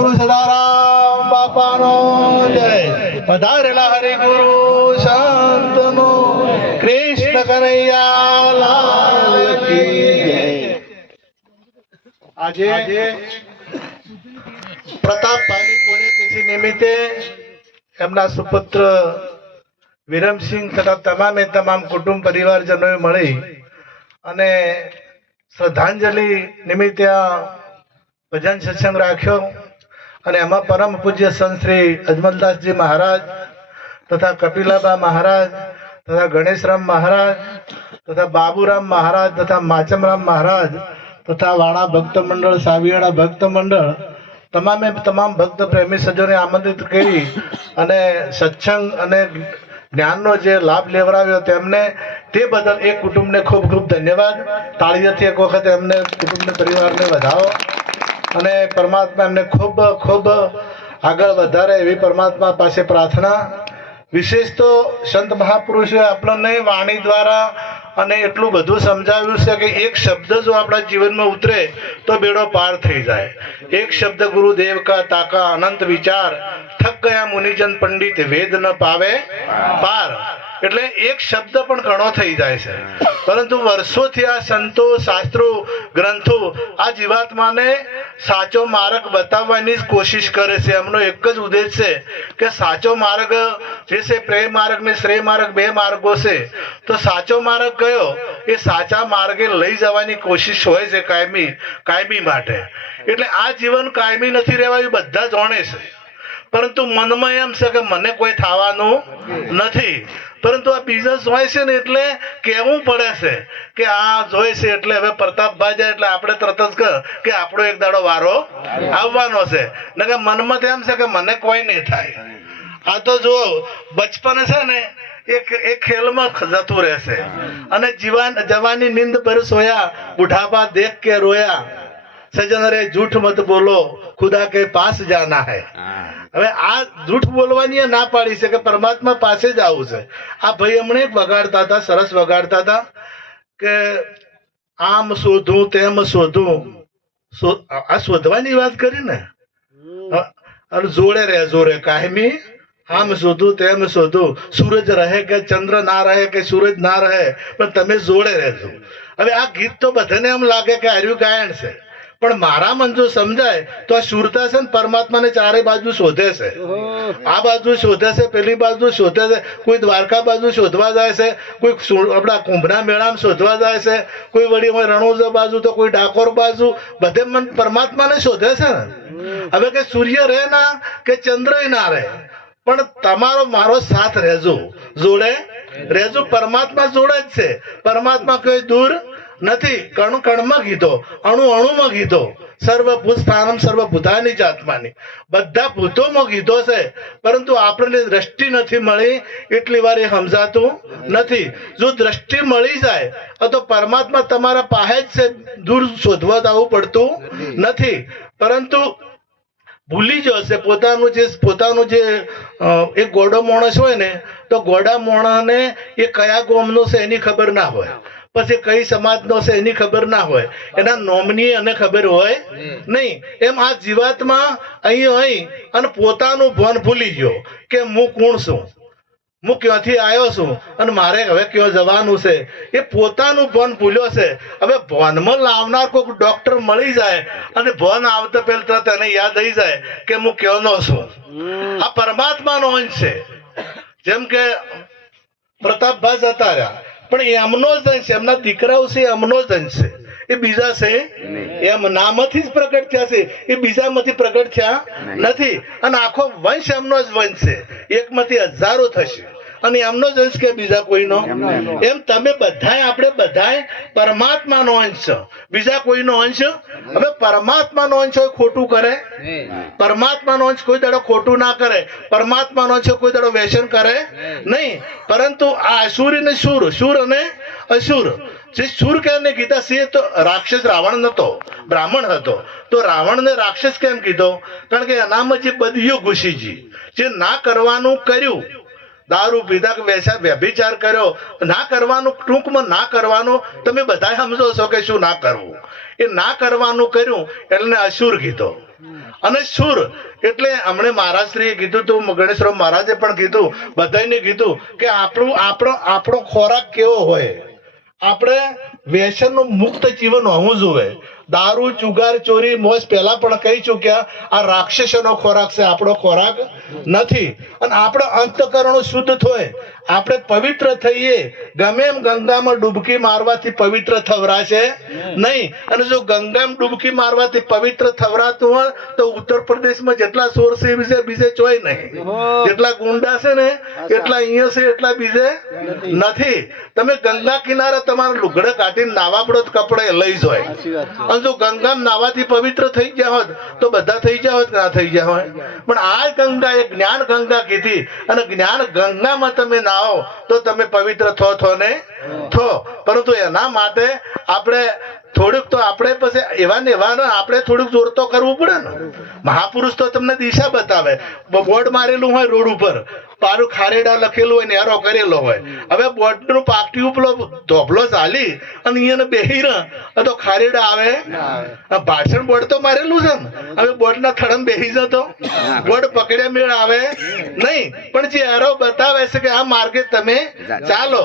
સદગુરુ સદારામ બાપાનો જય. પધારેલા હરિગુરુ સંતનો કૃષ્ણ કનૈયા જય. આજે પ્રતાપભાઈની પુણ્યતિથિ નિમિત્તે એમના સુપુત્ર વિરમસિંહ તથા તમામે તમામ કુટુંબ પરિવારજનોએ મળી અને શ્રદ્ધાંજલિ નિમિત્તે ભજન સત્સંગ રાખ્યો. અને એમાં પરમ પૂજ્ય સંત શ્રી અજમલદાસજી મહારાજ તથા કપિલાબા મહારાજ તથા ગણેશરામ મહારાજ તથા બાબુરામ મહારાજ તથા માચમરામ મહારાજ તથા વાળા ભક્ત મંડળ, સાવિયાળા ભક્ત મંડળ તમામે તમામ ભક્ત પ્રેમી સજ્જોને આમંત્રિત કરી અને સત્સંગ અને જ્ઞાનનો જે લાભ લેવડાવ્યો તેમને તે બદલ એ કુટુંબને ખૂબ ખૂબ ધન્યવાદ. તાળીઓથી એક વખત એમને કુટુંબને પરિવારને વધાવો. અને પરમાત્મા એમને ખૂબ ખૂબ આગળ વધારે એવી પરમાત્મા પાસે પ્રાર્થના. વિશેષ તો સંત મહાપુરુષે આપણને વાણી દ્વારા અને એટલું બધું સમજાવ્યું છે કે એક શબ્દ જો આપણા જીવનમાં ઉતરે તો બેડો પાર થઈ જાય. એક શબ્દ ગુરુદેવ કા તાકા અનંત વિચાર, થક ગયા મુનિજન પંડિત વેદ ન પાવે પાર. એટલે એક શબ્દ પણ ઘણો થઈ જાય છે. પરંતુ વર્ષોથી આ સંતો, શાસ્ત્રો, ગ્રંથો આ જીવાત્માને સાચો માર્ગ બતાવવાની જ કોશિશ કરે છે. એમનો એક જ ઉદ્દેશ છે કે સાચો માર્ગ જે છે પ્રેમ માર્ગ ને શ્રેય માર્ગ બે માર્ગો છે. તો સાચો માર્ગ કયો? એ સાચા માર્ગે લઈ જવાની કોશિશ હોય છે કાયમી કાયમી માટે. એટલે આ જીવન કાયમી નથી રહેવા એ બધા જાણે છે. પરંતુ મનમાં એમ છે કે મને કોઈ થવાનું નથી. પરંતુ આ બિઝનેસ હોય છે ને એટલે કહેવું પડે છે કે આ જોઈ છે એટલે હવે પ્રતાપભાઈ જાય એટલે આપણે તરત જ કે આપણો એક દાડો વારો આવવાનો છે. ને કે મનમાં તો એમ છે કે મને કોઈ નહીં થાય. આ તો જો બચપન છે ને એક એક ખેલમાં જતું રહેશે. અને જીવાન જવાની નીંદ પર સોયા બુઢાપા દેખ કે રોયા. સજન રે જૂઠ મત બોલો ખુદા કે પાસ જાના હૈ. હવે આ જૂઠ બોલવાની ના પાડી છે કે પરમાત્મા પાસે જ આવું છે. આ ભાઈ હમણે વગાડતા હતા સરસ વગાડતા હતા કે આમ શોધું તેમ શોધું. આ શોધવાની વાત કરી ને? અને જોડે રહે જોડે કાયમી. આમ શોધું તેમ શોધું. સૂરજ રહે કે ચંદ્ર ના રહે કે સૂરજ ના રહે પણ તમે જોડે રહેજો. હવે આ ગીત તો બધાને એમ લાગે કે આર્યું ગાયણ છે. પણ મારા મન જો સમજાય તો આ સુરતા છે ને પરમાત્માને ચારે બાજુ શોધે છે. આ બાજુ શોધે છે પેલી બાજુ શોધે છે કોઈ દ્વારકા બાજુ શોધવા જાય છે કોઈ આપણા કુંભના મેળામાં શોધવા જાય છે કોઈ વળી હોય રણોજા બાજુ તો કોઈ ડાકોર બાજુ બધે મન પરમાત્માને શોધે છે ને. હવે કે સૂર્ય રહે ના કે ચંદ્ર ના રહે પણ તમારો મારો સાથ રહેજો. જોડે? રહેજો પરમાત્મા જોડે જ છે. પરમાત્મા કોઈ દૂર નથી, કણ કણમાં કીધો, અણુ અણુમાં કીધો. સર્વભૂત સ્થાનમ સર્વભૂતાની જ આત્માની બધા ભૂતોમાં કીધો છે, પરંતુ આપણને દ્રષ્ટિ નથી મળી, એટલી વાર એ સમજાતું નથી. જો દ્રષ્ટિ મળી જાય તો પરમાત્મા તમારા પાસે જ છે, દૂર શોધવા જવું પડતું નથી. પરંતુ ભૂલી જશે, પોતાનું જે પોતાનું જે એક ગોડો માણસ હોય ને, તો ગોડા મોણાને એ કયા ગોમનો છે એની ખબર ના હોય. પછી કઈ સમાજનો છે એની ખબર ના હોય. એના નોમની અને ખબર હોય નહીં. એમ આ જીવાતમાં અહીં અહીં અને પોતાનું ભન ભૂલી ગયો કે હું કોણ છું? હું ક્યાંથી આવ્યો છું? અને મારે હવે ક્યાં જવાનું છે? એ પોતાનું ભન ભૂલ્યો છે. હવે ભનમાં લાવનાર કોઈક ડોક્ટર મળી જાય અને ભન આવતા પહેલા તરત એને યાદ આવી જાય કે હું ક્યાંનો છું. આ પરમાત્માનો અંશ છે. જેમ કે પ્રતાપભાઈ જતા રહ્યા. પણ એમનો જ દંશ એમના દીકરાઓ છે એમનો જ અંશ છે. એ બીજા છે? એમ નામથી જ પ્રગટ થયા છે. એ બીજામાંથી પ્રગટ થયા નથી. અને આખો વંશ એમનો જ વંશ છે. એકમાંથી હજારો થશે. અને એમનો જ અંશ કે બીજા કોઈનો? એમ તમે બધાય આપણે બધાય પરમાત્માનો અંશ. બીજા કોઈનો અંશ? હવે પરમાત્માનો અંશ હોય ખોટું કરે? પરમાત્માનો અંશ કોઈ દાડો ખોટું ના કરે. પરમાત્માનો અંશ કોઈ દાડો વ્યસન કરે? નહીં. પરંતુ આ અસુર અને સુર. સુર અને અસુર. જે સુર કેમને કીધા સિંહ તો રાક્ષસ રાવણ નતો બ્રાહ્મણ હતો. તો રાવણને રાક્ષસ કેમ કીધો? કારણ કે એનામાં જે બદીઓ ઘૂસીજી જે ના કરવાનું કર્યું દારૂ પીધા કે વેસા વ્યભિચાર કર્યો, ના કરવાનું, ટૂંકમાં ના કરવાનું, તમે બધા સમજો છો કે શું ના કરવું? એ ના કરવાનું કર્યું એટલે અસુર કીધો. અને સુર, એટલે હમણે મહારાજશ્રીએ કીધું તું, ગણેશરાવ મહારાજે પણ કીધું બધાને કીધું કે આપણું, આપણો આપણો ખોરાક કેવો હોય? આપણે વ્યસનનું મુક્ત જીવન હોવું જોઈએ. દારૂ ચુગાર ચોરી, મોજ પહેલા પણ કહી ચૂક્યા, આ રાક્ષસોનો ખોરાક છે, આપણો ખોરાક નથી. અને આપણો અંતકરણો શુદ્ધ થાય. આપણે પવિત્ર થઈએ ગમે એમ ગંગામાં ડૂબકી મારવાથી પવિત્ર થવરાશે નહીં. અને જો ગંગામાં ડૂબકી મારવાથી પવિત્ર થવરાતું હોય તો ઉત્તર પ્રદેશમાં જેટલા સોર છે બીજે બીજે ચોય નહીં. જેટલા ગુંડા છે ને એટલા અહીંયા છે એટલા બીજે નથી. તમે ગંગા કિનારે તમારે લુગડા કાઢીને નાવા પડો કપડે લઈ જાય. અને જો ગંગામાં નાવાથી પવિત્ર થઈ ગયા હોત તો બધા થઈ ગયા હોત ના થઈ ગયા હોય? પણ આ ગંગા એ જ્ઞાન ગંગા કીધી. અને જ્ઞાન ગંગામાં તમે નાહો તો તમે પવિત્ર થો થો ને? થો. પરંતુ એના માટે આપણે થોડુંક તો આપણે પછી એવા ને એવા આપણે થોડુંક જોર તો કરવું પડે ને. મહાપુરુષ તો તમને દિશા બતાવે. બોર્ડ મારેલું હોય રોડ ઉપર. પારું ખારેડા લખેલું હોય ને એરો કરેલો હોય. હવે બોર્ડનું પાકટી ઉપલો ધોબલો ચાલી અને અહીંયા બેહી રહ તો ખારેડા આવે. આ ભાષણ બોર્ડ તો મારેલું છે ને. હવે બોર્ડ ના થડમ બેહી જતો. બોર્ડ પકડ્યા મેળ આવે. નહીં પણ જે એરો બતાવે છે કે આ માર્ગે તમે ચાલો.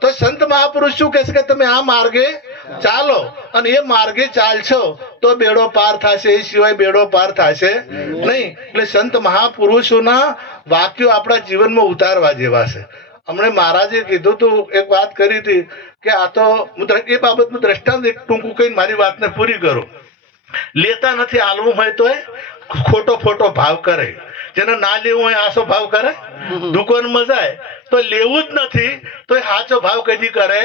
તો સંત મહાપુરુષ શું કહે છે કે તમે આ માર્ગે ચાલો અને એ માર્ગે ચાલશો તો બેડો પાર થશે એ સિવાય બેડો પાર થશે નહીં. એટલે સંત મહાપુરુષોના વાક્યો આપણા જીવનમાં ઉતારવા જેવા છે. હમણે મહારાજે કીધું તું એક વાત કરી હતી કે આ તો હું એ બાબતનું દ્રષ્ટાંત એક ટૂંકું કહીને મારી વાતને પૂરી કરું. લેતા નથી આલવું હોય તો ખોટો ફોટો ભાવ કરે. જેને ના લેવું હોય આસો ભાવ કરે. દુકાનમાં જાય તો લેવું જ નથી તો એ સાચો ભાવ કદી કરે.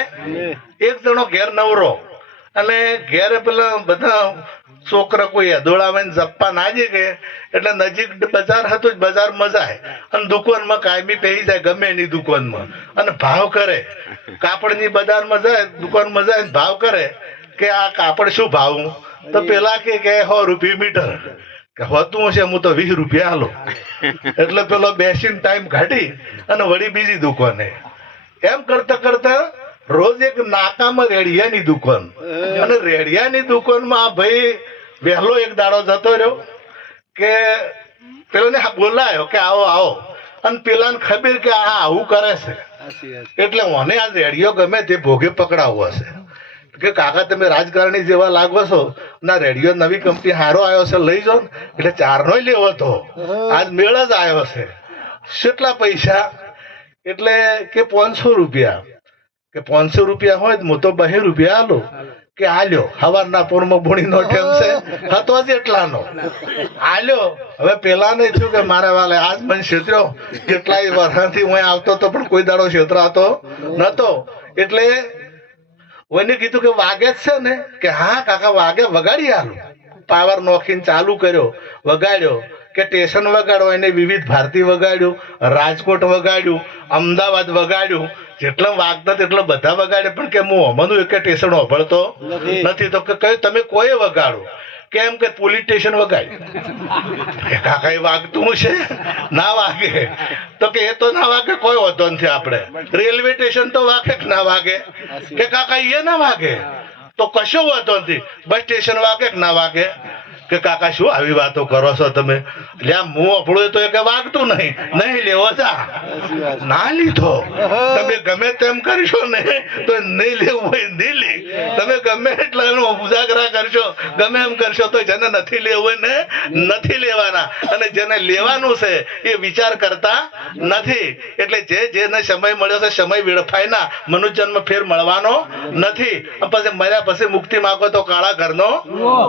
એક જણો ઘેર નવરો. અને ઘેરે પેલા બધા છોકરા કોઈ અધોળાવે જપ્પા ના જે કે, એટલે નજીક બજાર હતું જ બજારમાં જાય. અને દુકાનમાં કાયમી પહેરી જાય, ગમે એની દુકાનમાં. અને ભાવ કરે. કાપડની બજારમાં જાય, દુકાનમાં જાય ભાવ કરે કે આ કાપડ શું ભાવ? તો પેલા કે કે સો રૂપિયા મીટર. કે હોતું હશે, હું તો વીસ રૂપિયા હાલો એટલે પેલો બેસીને ટાઈમ કાઢી અને વળી બીજી દુકાને. એમ કરતા કરતા રોજ એક નાકામાં રેડિયાની દુકાન. અને રેડિયાની દુકાનમાં આ ભાઈ વહેલો એક દાડો જતો રહ્યો કે પેલાને બોલાયો કે આવો આવો. અને પેલાને ખબર કે આ આવું કરે છે. એટલે મને આ રેડિયો ગમે તે ભોગે પકડાવો હશે. કે કાકા તમે રાજકારણી જેવા લાગો છો ના રેડિયો નવી કંપની હારો આવ્યો છે લઈ જાઓ એટલે એટલે ચારનો લેવો તો. આજ મેળ જ આવ્યો છે. કેટલા પૈસા? એટલે કે પાંચસો રૂપિયા. કે પાંચસો રૂપિયા હોય તો બહે રૂપિયા આલો. કે આલ્યો, હવારના પોરમાં ભૂણીનો ટેમ છે. હતો જ એટલાનો. આલ્યો. હવે પેલા ને થયું કે મારા વાલે આજ મને છેતર્યો. કેટલાય વર્ષથી હું આવતો તો પણ કોઈ દાડો છેતરાતો નતો. એટલે ઓને કીધું કે વાગે જ છે ને? કે હા, કાકા, વાગે, વગાડી આલું. પાવર નોખીને ચાલુ કર્યો વગાડ્યો કે સ્ટેશન વગાડો એને વિવિધ ભારતી વગાડ્યું રાજકોટ વગાડ્યું અમદાવાદ વગાડ્યું જેટલા વાગતા તેટલા બધા વગાડે પણ કે હું અમનું એક સ્ટેશન વાપરતો નથી. તો કે કયું તમે કોઈ વગાડો? કેમ કે પોલીસ સ્ટેશન વગાડ્યું. કાકા એ વાગતું છે? ના વાગે. તો કે એ તો ના વાગે કોઈ હોતો નથી આપણે. રેલવે સ્ટેશન તો વાગે કે ના વાગે? કે કાકા એ ના વાગે? તો કશો હોતો નથી. બસ સ્ટેશન વાગે કે ના વાગે? કે કાકા શું આવી વાતો કરો છો તમે? લે હું અભળું તો કે વાગતું નહીં. નહીં લેવો જા ના લીધો. તમે ગમે તેમ કરશો ને તો નહીં લેવું હોય નહીં લે. તમે ગમે એટલા એનો ઉજાગરા કરશો ગમે એમ કરશો તો જેને નથી લેવું ને નથી લેવાના. અને જેને લેવાનું છે એ વિચાર કરતા નથી. એટલે જે જેને સમય મળ્યો છે સમય વેડફાય ના. મનુજન્મ ફેર મળવાનો નથી. પછી મર્યા પછી મુક્તિ માગો તો કાળા ઘરનો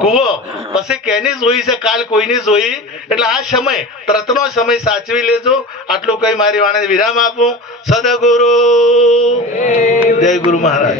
કુવો. પછી કેની જોઈ છે, કાલ કોઈની જોઈ. એટલે આ સમય તરતનો સમય સાચવી લેજો. આટલું કઈ મારી વાણે વિરામ આપું. સદગુરુ. જય ગુરુ મહારાજ.